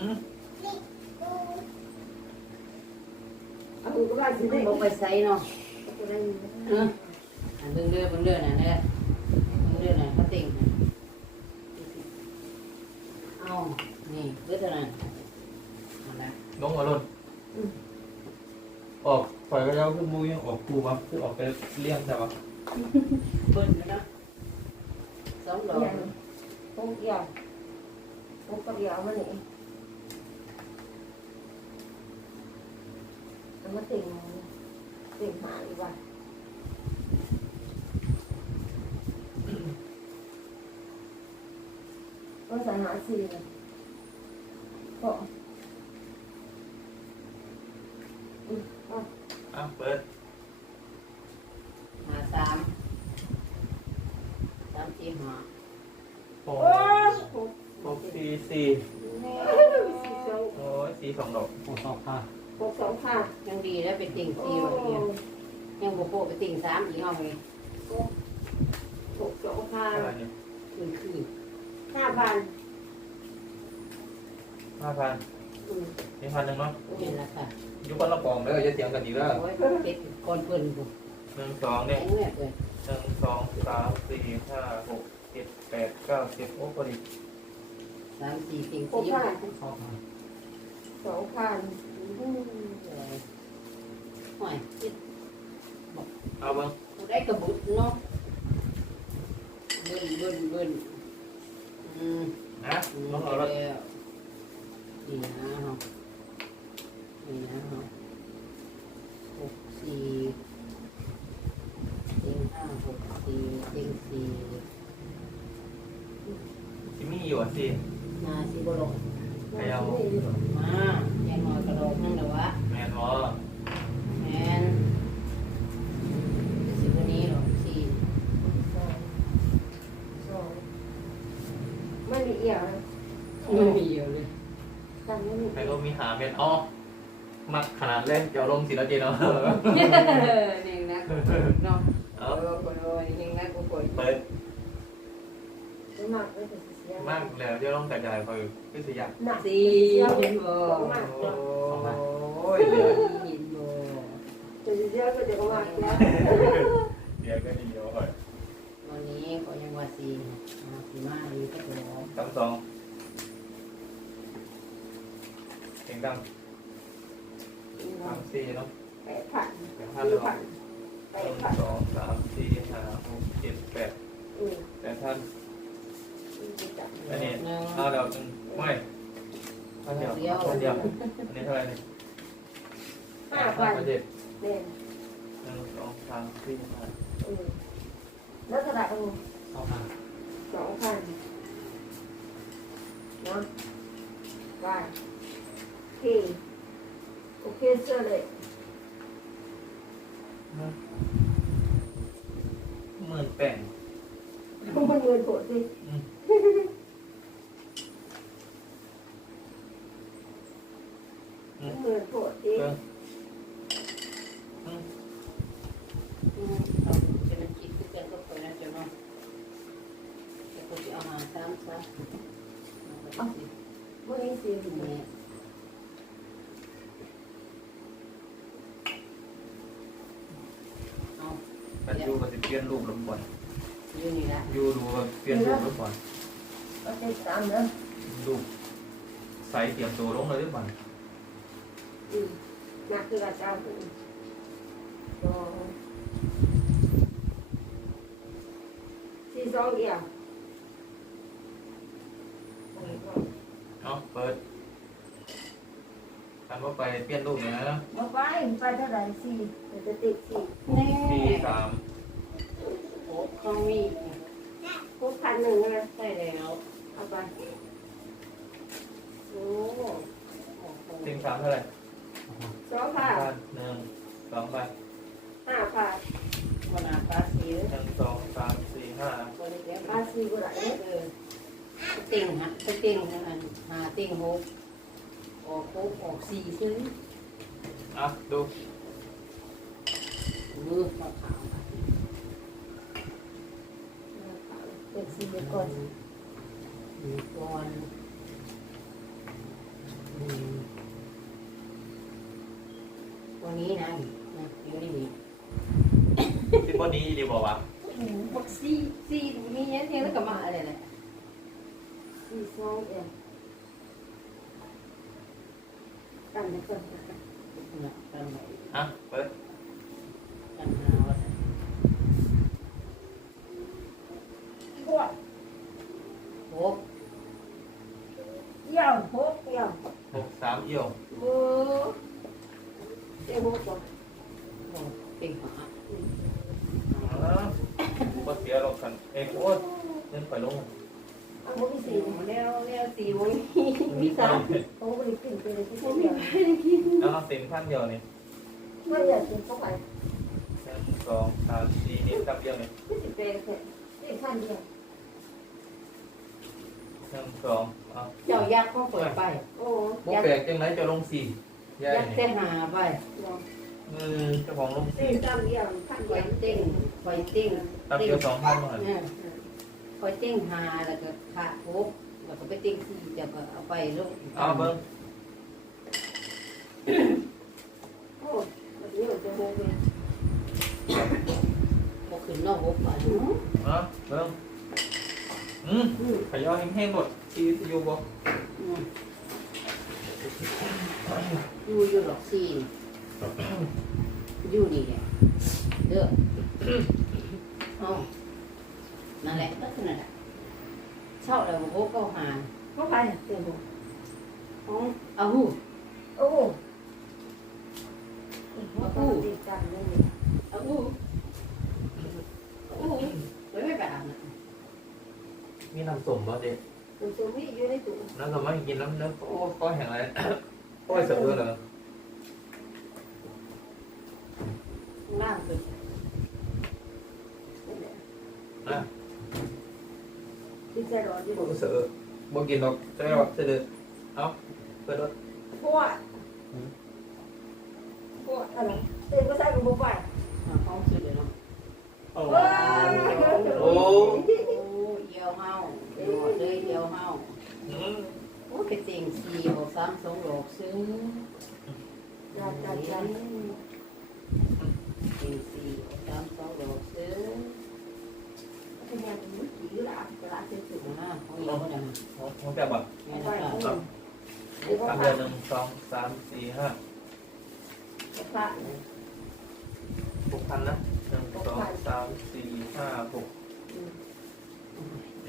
เอาหูก็ว่าสิมัได้นบอกไปใส่เนาะก็ได้เอออันเบิ่งเด้อเบิ่งเด้อน่ะนี่เบิ่งเด้อน่ะเขาติ่งเอานี่เพื่อเท่านั้นเอาละลงมาลุ่นออกปล่อยก็แล้วขึ้นมูยังออกกูวะคือออกไปเลี้ยงใช่ปะเบิ่งนะสองดอกอย่างพงเกี่ยวพงกับเดียวมันนี่เอามาติ่งติ่งหาอีกว่าก็สาหาสี่ก็ อะเปิดหาสามสามสี่ห้าหกโอ้โหหกสี่สี่สี่สองโอ้ยสี่สองดอกหกสองค่ะหกสองค่ะยังดีแล้วเป็นติ่งโอ้สี่วันเดียวยังบ่โปะไปติ่งสามอีกเอาเลยหกสองค่ะอะไรนี่คืนคืนห้าพันห้าพันอืม นี่พันหนึ่งเนาะเห็นแล้วค่ะอยุคนละกล่องเด้อจะเสียงกันอีกแล้วโอ้ยเป็ดคนเพิ่นบุหนึ่งสองแดเนี่ยงเงียบเลยหนึ่งสองสามสี่ห้าหกเจ็ดแปดเก้าสิบโอ้พอดีสามสี่ติ่งหกสี่พันสองค่ะสองพันอืมห่วยจิตเอาเบิ้งได้กระบุดเนาะเบิ่นเบิ่นเบิ่นอืมนะน้องเอาละแล้ว นี่นะเฮานี่นะเฮาหกสี่ติ่งห้าหกสี่ติ่งสี่ที่มีอยู่อะสินาสิบโลใครเอามาแยงหน่อยกระโดดนั่งเดี๋ยววะ แมนวอ แมนสิบวันนี้หรอสี่ สองสองไม่มีเอี่ยวนะ ไม่มีเยอะเลย กันไม่มี ใครก็มี หาเป็นอ๋อมักขนาดเล่นเจ้าลงสีแล้วเจเนาะหนึ่งนะเนาะเอเอาอคนโอ้ยหนึ่งนะกูคนเปิดไม่มากไม่ถึงเสียมากแล้วเจ้าลงกระจายคอยคือสิยากหนักสี่เสียเห็นบ่มากโอ้ยเหลือเห็นบ่จะเสียก็จะมากเสียเดี๋ยวก็ดีเดี๋ยวคอยวันนี้ขอยังว่าสี่มาสี่มาอยู่ก็ตัวตั้งสองเสียงดังสามสี่เนาะแปดพันเสียงพันสี่เลยพันแปหดนึ่งพันสองสามสี่ห้าหกเจ็ดแปดอืมแปดพันจับอันนี้หนึ่งเอาเดี๋ยวหนึ่งไม่พันเดียวพันเดียวอันนี้เท่าไหร่นี่ห้าพันเจ็ดเนี่ยหนึ่งสองสามสี่ห้าอืมแล้วกระดาษอืมสองค่ะสองพันเนาะไป โอเคโอเคเสื้อเลยหมื่นแปดมันเงินโผล่สิเงินโผล่สิ เออ อืมเอาเป็นมันคิดคือกันก็คนนะจ๊ะเนาะแต่คนที่เอามาสามสามเอาไปสิ วันนี้สิ นี่ กัน ยูก็จะเปลี่ยนรูปลงก่อนอยู่นี่ละยูดูว่าเปลี่ยนรูปลงก่อนก็เป็นตามนะรูปใส่เตรียมตัวลงเลยด้วยก่อนอืมหนักคืออาจารย์อืมสองสี่สองเดียวเอาเปิดทำว่าไปเปลี่ยนรูปเนี่ยนะมาไปไปเท่าไหร่สี่เดี๋ยวจะติดสี่แน่สี่สาม โอ้ต้องมีพวกพันหนึ่งนะใช่แล้ว เอาไปโอ้สามเท่าไหร่สองพันพันหนึ่งสองใบห้าพันวันอาปลาสีเลยหนึ่งสองสามสี่ห้าวันนี้เดี๋ยวมาสี่กุหลาบเนี่ยเออติ่งฮะไปติ่งนั่นหาติ่งหกออกหกออกสี่ซื้ออะดูมือขาว เป็นสี่ก่อนมีก่อนอืมวันนี้นะนะอยู่นี่นี่คิดว่าดีดีบอกว่าบักซี่ซี่ตรงนี้เนี่ยเนี่ยแล้วก็มาอะไรเนี่ยสี่สองเอ็ดกันนะก่อนนะกันไหนอะเปิด กันหาวะ พวกหกเยี่ยมหกเยี่ยมหกสามเอี่ยวโอ้เจ้าหกก่อนหกติ่งหาอ่าก็เสียหรอกกันเอ้ยโอ้ยเล่นไปลงอันนี้สี่สี่แนวแนวสี่วงมีสามโอ้บริกินไปเลยที่เดียวแล้วเราเต็มขั้นเดียวนี่ไม่อยากกินเข้าไปหนึ่งสองสามสี่นี่ตับเดียวนี่ที่สิบเป็นแค่ที่พันเดียว หนึ่งสองอะเจ้ายักษ์เขาเปิดไป โอ้โมแปลกจังไรจะลงสี่ยายยักษ์นี่เส้นหาไปลองเออเจ้าของลงสี่สี่สามเดียวพันคเดีอยยวติ้งคอยติ้งตับเดียวสองพันหน่อยเนี่ยคอยติ้งหาแล้วก็ขาดหกแล้วก็ไปติ้งสี่เจ้าก็เอาไปลงเอาเบิ้งโอ้แบบนี้จะโมเป็นหกขึ้นนอกหกไปเอาเบิ้ง อืมขย่อแห้งๆหมดที่อยู่บ่อยู่อยู่ดอกสี่อยู่นี่เนี่ยเด้อเอานั่นแหละลักษณะนั้นเช่าแล้วหกก็หาเข้าไปเต็มหมดของเอาหูโอ้โหติดกันเลยเอาหูเอาหูไว้ไม่ไปอาบน้ มีน้ำส้มบ่เด็กตัวสูงนี่อยู่ในตู้น้ำส้มไม่กินน้ำเนื้อโอ้ก็แห้งไรโอ้ยสะเอื้อเลยำล่างสุดอะที่ใจร้อนอยู่โอ้สะเอื้อบ่กินหรอกจะไม่หรอกจะเดือดเอาเปิดรถพวกพวกอะไรเต็มก็ใส่กับบุกไปเอาของสุดเลยเนาะโอ้ว้าโอ้ โอ้เยี่ยวเฮาหมดเลยเยี่ยวเฮา อืม โอ้ไปเต็งสี่หกสามสองหกซึ้งจัดจัดจัด เต็งสี่หกสามสองหกซึ้ง เป็นยังไงกี่ละกละเจ็ดสิบ อ่าของเยี่ยวเท่านั้น ของแต่บ่ แม่ ไป นะครับ เดี๋ยวก็ สาม ผ่า เดือนหนึ่งสองสามสี่ห้า ผ่า หกพันนะหนึ่งสองสามสี่ห้าหก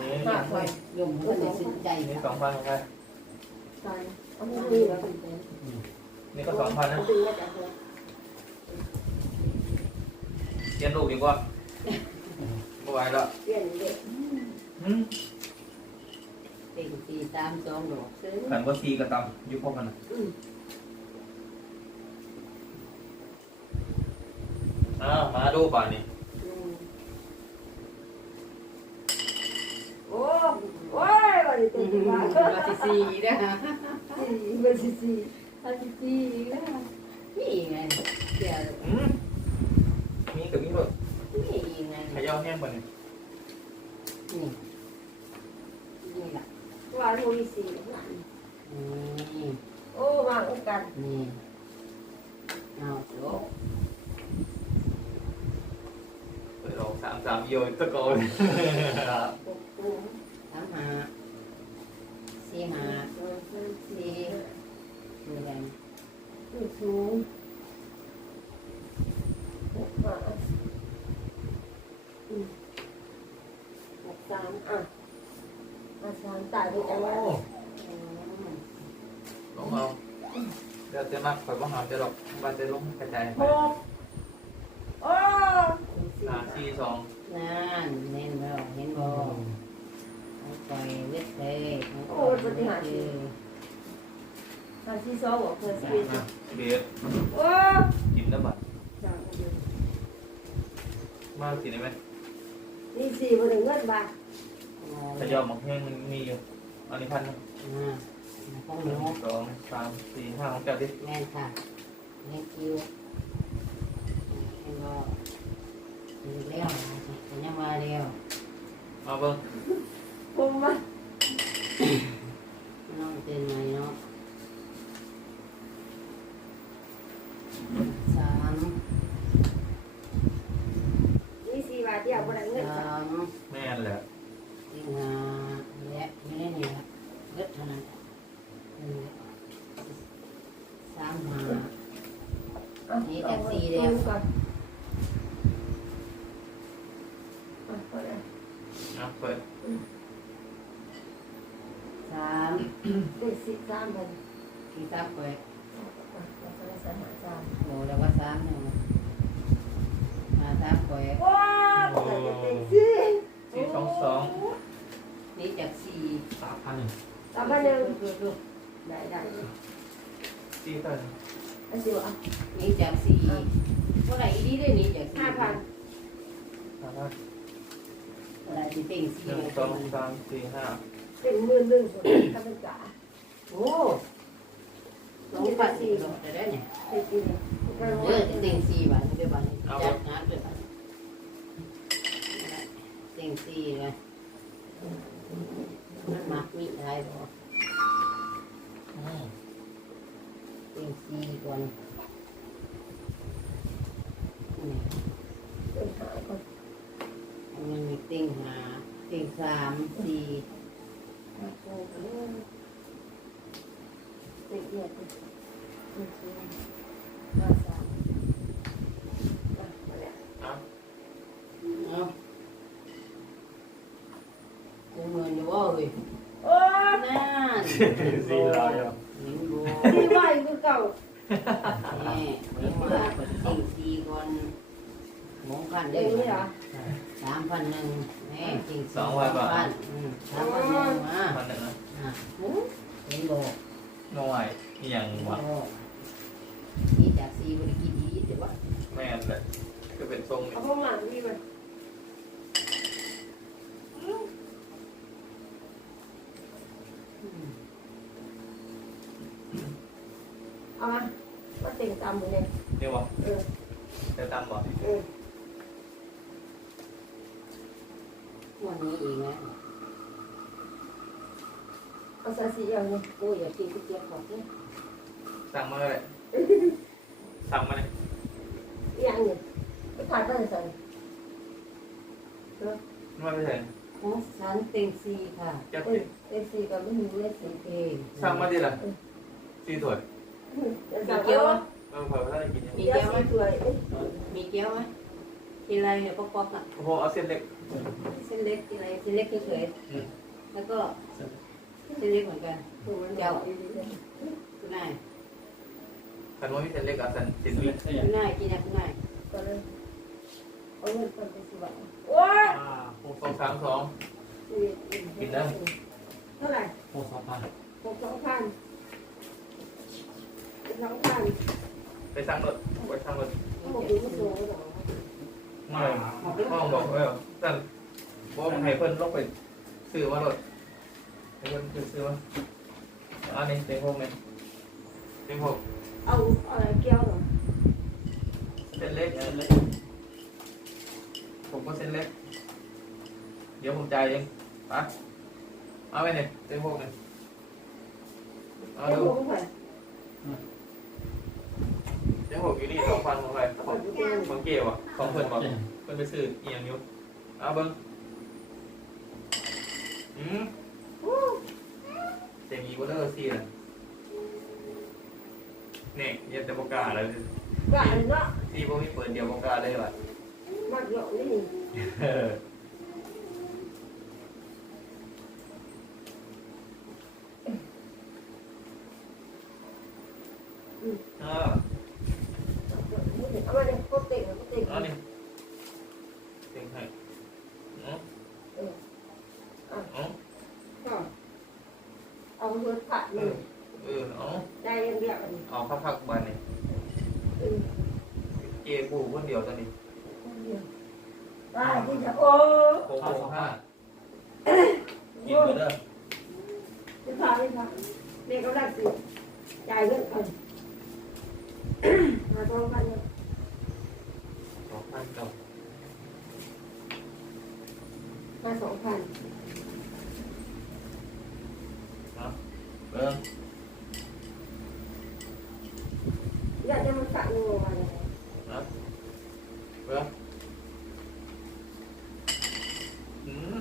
นี่ มากไปยมก็จะสิ้นใจ นี่ นะ สองพันของใคร ใช่เอามือดีแล้วเป็นเป็น นี่ ก็สองพันนะดีแล้วแต่เรียนลูกดีกว่าไม่ไหวแล้วเปลี่ยนเด็กอืมเต็งสี่สามสองหกซึ้งขันว่าซีกับตำอยู่พร้อกันนะอ้าวมาดูป่านนี่โอ้โอ้ยวันนี้อืตื่นมมาว่าสิสี่นะวันที่สี่ ว่าสิสี่นะนี่ไงเดี๋ยวอืมมีกับมีรถนี่ไงขย่าแห้งป่านนี่นี่นี่ล่ะวันที่สี่นี่โอ้มาอุ้กันนี่เอาโลเปิดออกสามสามโยนตะโกนปุ๊บปุ๊บสามหาสี่หา เออเออ สี่ดูแรง สูงสูงหกห้าอืมหกสามอะอะสามตายไปโอ้จังหวลงเอาเดี๋ยวจะนักคอยว่าหาจะหรอกบ้านจะลงกระจายหกโอ้หาซีสองนั่นเห็นบ่เห็นบ่เอาไปเวทเลยเอาไปเวทเลยมาที่สองบอกเพื่อนสปีดมา เบียดโอ้กินได้บัดจังเลยมากกินได้ไหมนี่สี่บนเงินบาทถ้ายอมหมกแห้งมันมีอยู่อันนี้พันหนึ่งอ่าต้องหหนูนึ่งสองสามสี่ห้าของเจ้าดิแม่นค่ะแม่คิวให้รอมีเลี้ยวฉันยังมาเลี้ยวมาเบิ้งผมมาน้องเป็นไงเนาะสาม นี่สี่บาทเดียวบนเงิน สาม แม่นแหละ สี่ห้าและไม่ได้เนี่ยเล็ดเท่านั้นหนึ่งสามห้า นี่จากสี่แล้ว ก่อน นะเปิด สาม เด็กสิบสามบน สี่สามเปิด เราจะได้สามสาม โอ้แล้วว่าสามหนึ่งมาสามเปิด ว้าวเด็กสี่ สี่สองสอง นี่จาก สี่สามพันหนึ่งสามพันหนึ่งดูดูได้ได้สี่พันอันสิวอะนี่จากสี่เท่าไหร่ดีได้นี่จากสี่ห้าพันสามพันเท่าไหร่ที่เต็งหสี่นึ่งสองสามสี่ห้าเป็นหมื่นหนึ่งคนถ้าเป็นจ๋าโอ้สองพันสี่ดอกจะได้เนี่ยเด็กสี่เยอะเต็งสี่บาทเดี๋ยวบาทจัดงานด้วยบาทเต็งสี่เลย มันมักมีได้บ่อืมเต็งสี่ก่อนนี่เป็นหาคนมันมีเต็งห้าเต็งสามสี่มาโกงเด็กเดียวเด็กสี่ห้าสามมาแล้ว อะ เอากูเงินอยู่ว่าเฮ้ย โอ้ นั่น สี่ร้อยอะหนิงดูที่ว่าอยู่เก่านี่นี่ว่าสิ่งสี่คนมงพันเด็ได้กนี่เหรอสามพันหนึ่งนี่สิ่งสองร้อยบาทพันสามพันหนึ่งมาพันหนึ่งนะอะเห็นโลกน้อยอีหยังวะนี่จากสี่บริกินดีแต่ว่าแม่นแหละก็เป็นทรงเอาพวกมันนี่ไป อืม เอา มามาเต็งตามหมดเลยเดี๋ยววะเออเดี๋ยวตามบ่เออวันนี้อีกนะเอาใส่สีอย่างนี้โอ้ยอย่ากินก๋วยเตี๋ยวขอบเนี่ยสั่งมาเลยสั่งมาเลยอย่างนี้ไม่ผ่านก็ใส่มาไม่ใช่ของฉันเต็งสี่ค่ะจะเออเต็งสีก็ไม่มีเลขสีโอเคสั่งมาดิล่ะสี่ถ้วยเดี๋ยว มีสั่งเกี๊ยวเยไหมอะเออเผื่อถ้าได้กินเนี่ยมีเกี๊ยวสีถ้วยเอ้ยมีเกี๊ยวไหมกินอะไรเนี่ยป๊อกๆอะโอ้โหเอาเส้นเล็ก เส้นเล็กกินอะไรเส้นเล็กเฉยอืมๆแล้วก็เส้นเล็กเหมือนกันถูกมันเจ้าอีกเลยคุณนายคันว่ามีเส้นเล็กเอาเส้นชิ้นเล็กคุณนายกินนะคุณนายก็เลยเอาเงินคนไปสิบบาทโอ้ยหกสองสามสองกินได้เท่าไหร่หกสองพันหกสองพัน สองพันไปสั่งรถไปสั่งรถทั้งหมดอยู่ที่สูงหรอไม่ห้องบอกเออสั่นบอกให้เพิ่นลงไปซื้อมารถให้เพิ่นซื้อซื้อมาอันนี้เต็งหกเนี่ยเต็งหกเอาอะไรเกี๊ยวเหรอเส้นเล็กเส้นเล็กผมก็เส้นเล็ก เดี๋ยวผมจ่ายเองไปเอาไปเนี่ยเต็งหกเนี่ยเอาเอ้ ยดูผมผ่านเต็งหกอยู่นี่สองพันของใครเอาผ่านอยู่ที่นั่นของเกี่ยวอะของเพิ่นบอกเพิ่นไปซื้อเอียงอยู่เอาเบิ้งอืมเต็งอีวอเตอร์ซีน่ะเนี่ยเย็นแต่บกล้าเลยก็อันเนาะซีพวกนี้เปิดเดียวบกล้าเลยว่ะ มักเยอะนี่ เออเออ เอามาเนี่ยก็เต็งก็เต็ง เอานี่เต็งให้เนาะ เออ เนาะ ก็เอาเงินผัด เอ เล อย เอ เออเอา ได้ยังเดียวอันนี้ เอาพักๆบันนี่ เออ เจปูคน เดียวตอนนี้คนเดียวว่าที่จะโอ้หกหกห้ากินไปเด้อที่พาที่พาเด็กกำลังสิจ่ายเงินก่อนมาต้องกันเนี่ยสองพันเก้ามาสองพันเบิ้งอยากจะมาฝากงูมาเลย นะเบิ้งอืม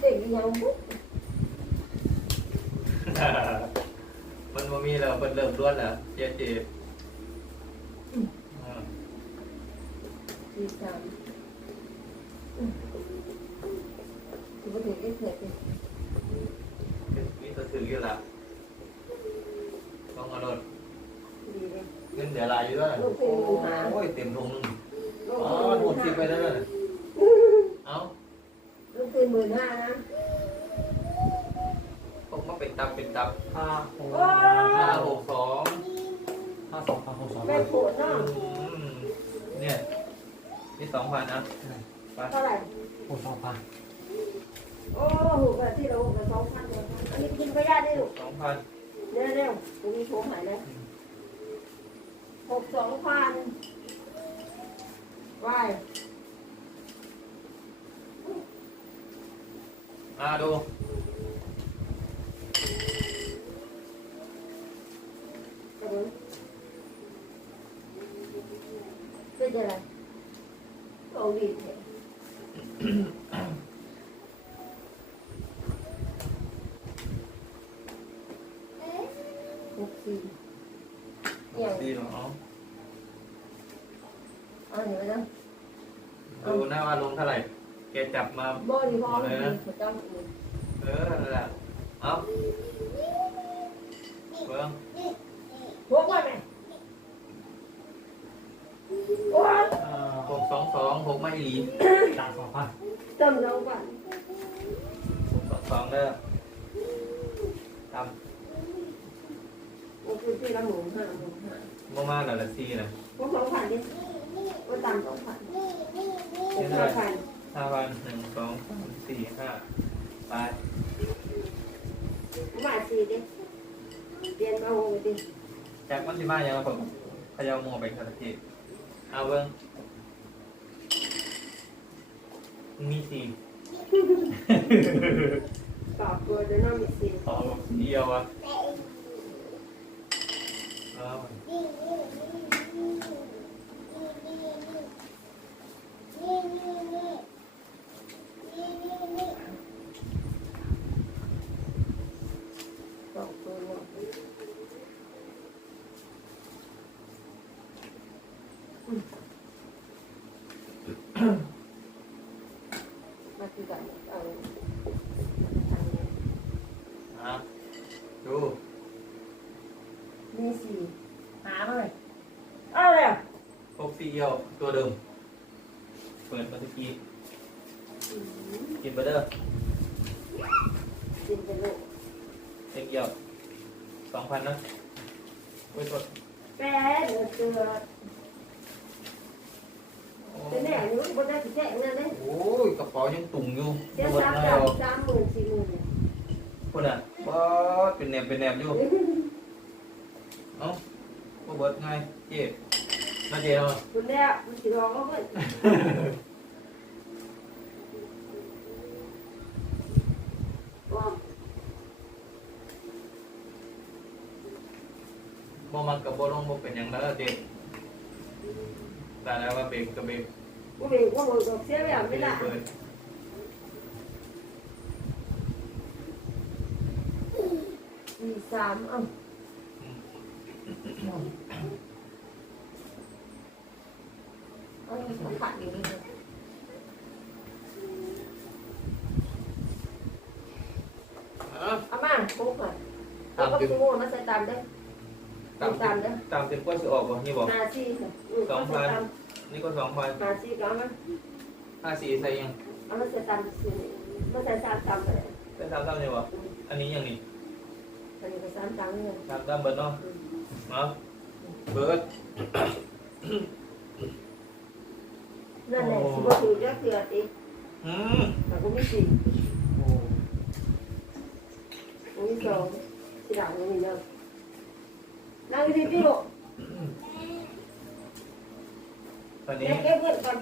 เด็กยังบุ๊ก มันมามีแล้วมันเริ่มล้วนแล้วเจเจอ่าสี่สามถือว่าถือได้เสร็จเลยนี่ก็ถืออยู่ละต้องเอารถดีเลยเงินเดี๋ยวลายอยู่ด้วยลูกเป็นหมูหาโอ้ยเต็มทงนึงลูกอ๋อเป็นหหมมูดสิบไปห้าแล้วเลยเอาลูกเป็นหมื่นห้านะผมมา เป็นตับเป็นตับห้าหกห้าหกสองห้าสองห้าหกสองแม่โผล่เนาะอืมเนี่ยนี่สองพันนะเท่าไหร่หกสองพันโอ้โหแบบที่เราหกกับสองพันเลยอันนี้กินก็ยากได้ลูกสองพันเร็วเร็วกูมีโทรหายแล้วหกสองพันวายอ่าดู กระโดดเป็นอะไรโอ้ดีเถอะหกสี่เนี่ย ดีหรอเอาเอาเดี๋ยวนะดูหน้าว่าลงเท่าไหร่แกจับมาบ่ดีพอดีเขาจำอื่นเออนั่นแหละเอาเบิ้งพวกว่าไงโอ้ยเอ่อหกสองสองหกไม่หลีสามสองพันเติมเราก่อนหกสองสองเด้อตาม โอ้ คือที่เราหมุนห้าหมุนห้ามามาแล้วละสี่นะพวกสองพันดิว่าตามสองพันหกห้าพันห้าพันหนึ่งสองสามสี่ห้าไปมาสี่ดิเรียนมาหกดิจากมันที่มาอย่างผมพยายามมองไปคาราเกะเอาเบิ้งมีสี่ตอบตัวจะน้องมีสี่ขอเดียวอะเอา ตอบตัวน้อง มาคือกันเอาเอาดูมีสี่หามาเลยเอาเลยพกสี่เดียวตัวเดิม เปิดมาตะกี้กินไปเด้อกินไปลูกเอ็กเดียวสองพันนะเว้ยกดแปดือดเดือด โอ้ เป็นแม่หนูบนได้สิแค่นั้นเลย โอ้ยกระเป๋ายังตุ่งอยู่ เสีย หมด สาม แล้ สาว มสามหมื่นสี่หมื่นเนี่ย คนอะบอสเป็นแหน บเป็นแหนบอยู่เอ้าบ่เบิดไงเจ๊น่าเจ๊เนาะคุณแม่มันสิรองก็เพิ่นโอ้บ่มันกับบ่ลงบ่เป็นหยังแล้วเจ๊แต่แล้วว่าเบรกกับเบรกกูเองว่ามึงก็เสียแบบไม่ได้ เปิด สี่สามเอ้าเอาสัมผัสอย่างนี้เลยอะเอามาปุ๊บอะแล้วก็ชิโม่มาใส่ตามได้ตามตามได้ตามเต็มกว่าสิออกบ่นี่บ่นาซี่ค่ะสองพันนี่ก็สองพันนาซี่ก็เอามาห้าสี่ใส่ยังนเอามาใส่ตามสิมาใส่สามตามไปเลยได้สามตามเลยวะอันนี้ยังนี่ อันนี้ก็สามตามเลยสามตามเบิร์ดเนาะเนาะเบิร์ดนั่นแหละสิบ่ถูกจักเทื่อติอืมแต่ก็มีสี่โอ้ก็มีสองสิหลังก็มีเด้อนั่งดีๆพี่ลูกตอนนี้เก็บเงินก่อน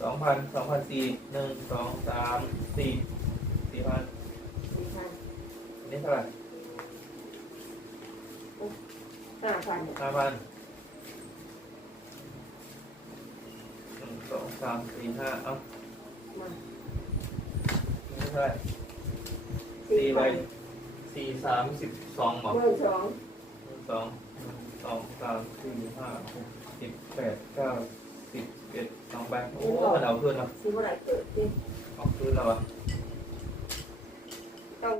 สองพันสองพันสี่หนึ่งสองสามสี่สี่พันสี่พัน อันนี้เท่าไหร่ ห้าพันห้าพันหนึ่งสองสามสี่ห้าเอ้ามาอันนี้เท่าไหร่สี่สี่ใบพันสี่สามสิบสองบอกหมื่นสองหนึ่งสองหนึ่งสองสามสี่ห้าหกเจ็ดแปดเก้าสิบเอ็ดสองใบโอ้มันเอาขึ้นเนาะสิบ่ได้เกิดติเอาขึ้นแล้วอะ